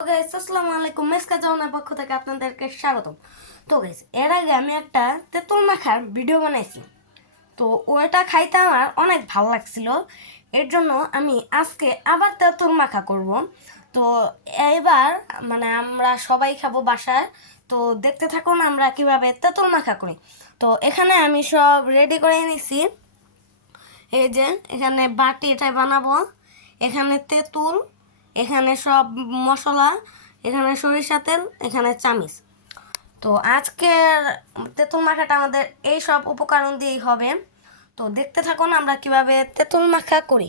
Guys আসসালামু আলাইকুম, মেসকা জাওনার পক্ষ থেকে আপনাদেরকে স্বাগতম। তো গাইস, এর আগে আমি একটা তেঁতুল মাখার ভিডিও বানাইছি। তো ওইটা খাইতে আমার অনেক ভালো লাগছিল। এর জন্য আমি আজকে আবার তেঁতুল মাখা করব। তো এবার আমরা সবাই খাবো বাসায়। তো দেখতে থাকুন আমরা কিভাবে তেঁতুল মাখা করি। তো এখানে আমি সব রেডি করে নিছি। এই যে এখানে বাটি এটাই বানাবো, এখানে তেঁতুল, এখানে সব মশলা, এখানে সরিষা তেল, এখানে চামিচ। তো আজকের তেঁতুল মাখাটা আমাদের এই সব উপকরণ দিয়েই হবে। তো দেখতে থাকুন আমরা কিভাবে তেঁতুল মাখা করি।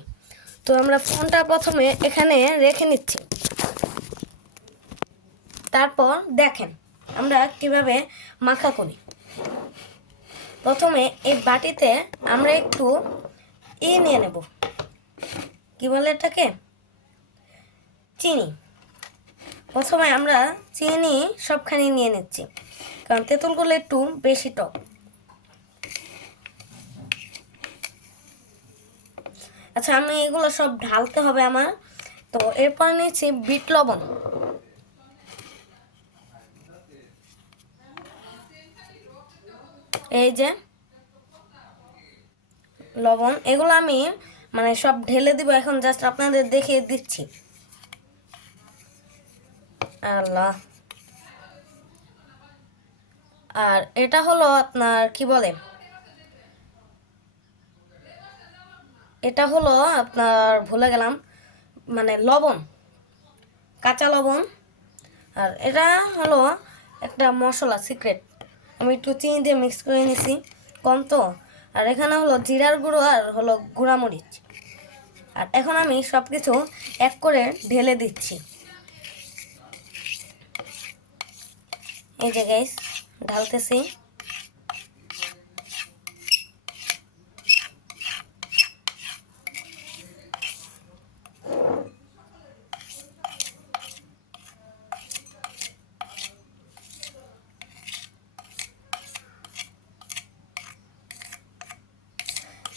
তো আমরা ফোনটা প্রথমে এখানে রেখে নিচ্ছি, তারপর দেখেন আমরা কিভাবে মাখা করি। প্রথমে এই বাটিতে আমরা একটু নিয়ে নেব, কি বলে এটাকে, চিনি। প্রথমে আমরা চিনি সবখানি নিয়ে নিচ্ছি, কারণ তেঁতুলগুলো একটু বেশি টক। আচ্ছা, আমি এগুলো সব ঢালতে হবে আমার। তো এরপর নিচ্ছি বিট লবণ। এই যে লবণ, এগুলো আমি সব ঢেলে দিব এখন, জাস্ট আপনাদের দেখিয়ে দিচ্ছি। আল্লাহ। আর এটা হলো আপনার কি বলে, এটা হলো আপনার ভুলে গেলাম, লবণ, কাঁচা লবণ। আর এটা হলো একটা মশলা সিক্রেট, আমি একটু চিনি দিয়ে মিক্স করে নিছি, কম তো। আর এখানে হলো জিরার গুঁড়ো আর হলো গুঁড়ামরিচ। আর এখন আমি সব কিছু এক করে ঢেলে দিচ্ছি। এই যে গাইস, ঢালতেছি।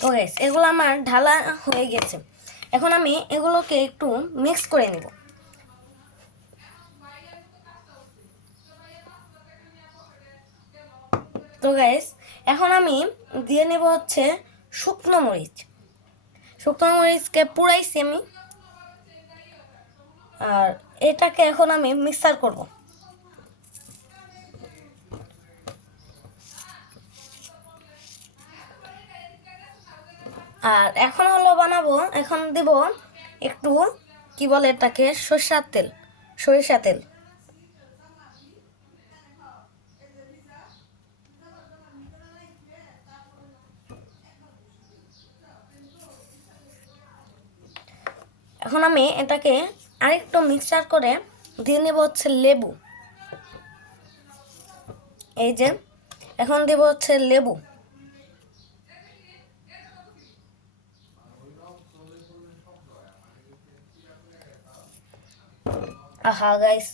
তো গাইস, এগুলো আমার ঢালা হয়ে গেছে। এখন আমি এগুলোকে একটু মিক্স করে নেব। তো গাইস, এখন আমি দিয়ে নেব হচ্ছে শুকনো মরিচ। শুকনো মরিচকে পুড়াইছি আমি। আর এটাকে এখন আমি মিক্সার করব। আর এখন হলো বানাবো, এখন দিব একটু কি বলে এটাকে, সরিষার তেল। সরিষা তেল। এখন আমি এটাকে আরেকটু মিক্সচার করে দিয়ে নেব হচ্ছে লেবু। এই যে এখন দেব হচ্ছে লেবু। আহা গাইস,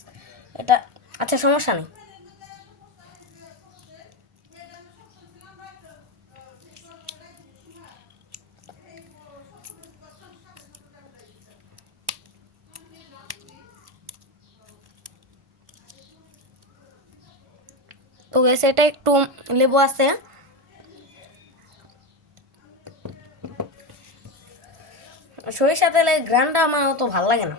এটা আচ্ছা সমস্যা নেই। তো গাইস, এটা একটু লেবু আছে। সরিষা তেলের গ্রানটা আমার অত ভালো লাগে না।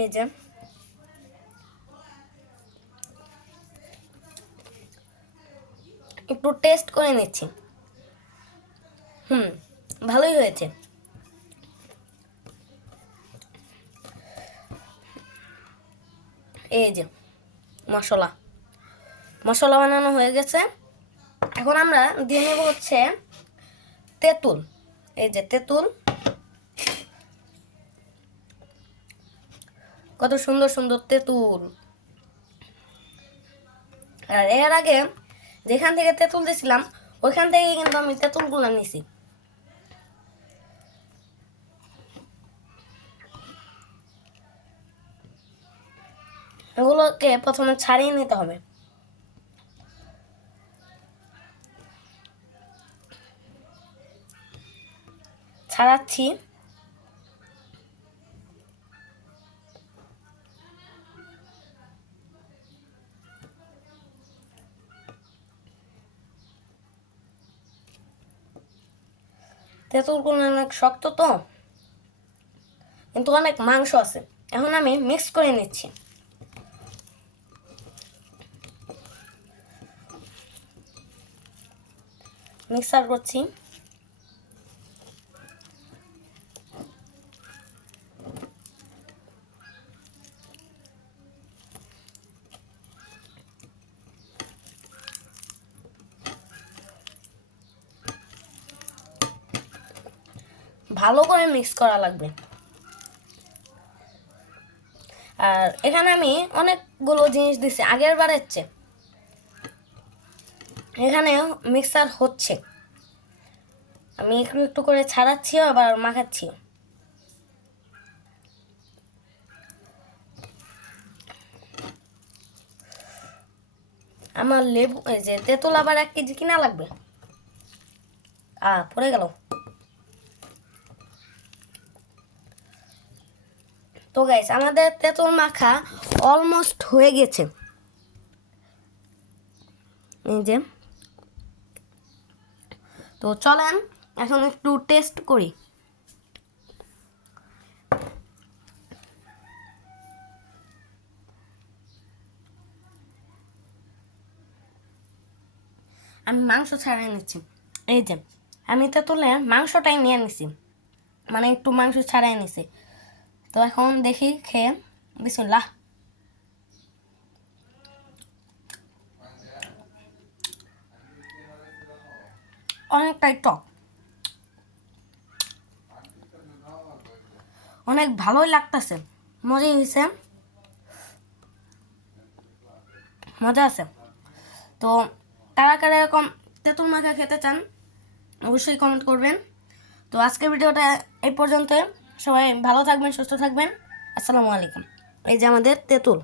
এই যে একটু টেস্ট করে নিচ্ছি। হুম, ভালোই হয়েছে। এই যে মশলা মশলা বানানো হয়ে গেছে। এখন আমরা দিয়ে নেব হচ্ছে তেঁতুল। এই যে তেঁতুল, কত সুন্দর সুন্দর তেঁতুল। আর এর আগে যেখান থেকে তেঁতুল দিয়েছিলাম ওইখান থেকে কিন্তু আমি তেঁতুলগুলো নিছি। এগুলোকে প্রথমে ছাড়িয়ে নিতে হবে। ছাড়াচ্ছি। তেঁতুলগুলো অনেক শক্ত তো, কিন্তু অনেক মাংস আছে। এখন আমি মিক্স করে নিচ্ছি। মিক্সার করছি। ভালো করে মিক্স করা লাগবে। আর এখানে আমি অনেকগুলো জিনিস দিছি আগের বারের চেয়ে। এখানে মিক্সার হচ্ছে, আমি একটু একটু করে ছাড়াচ্ছি আবার মাখাচ্ছি। আমার লেবু এই যে তেঁতুল আবার 1 কেজি কিনা লাগবে। পড়ে গেল। তো গাইস, আমাদের তেঁতুল মাখা অলমোস্ট হয়ে গেছে। এই যে, তো চলেন এখন একটু টেস্ট করি। আমি মাংস ছাড়াই নিচ্ছি। এই যে, আমি তেঁতুলের মাংসটাই নিয়ে নিছি, মানে একটু মাংস ছাড়াই নিছি। তো এখন দেখি খেয়ে, বিসমিল্লাহ। অনেকটাই টক, অনেক ভালোই লাগতেছে, মজাই হয়েছে, মজা আছে। তো কারা কারা এরকম তেঁতুল মাখা খেতে চান অবশ্যই কমেন্ট করবেন। তো আজকের ভিডিওটা এই পর্যন্ত। সবাই ভালো থাকবেন, সুস্থ থাকবেন। আসসালামু আলাইকুম। এই যে আমাদের তেঁতুল।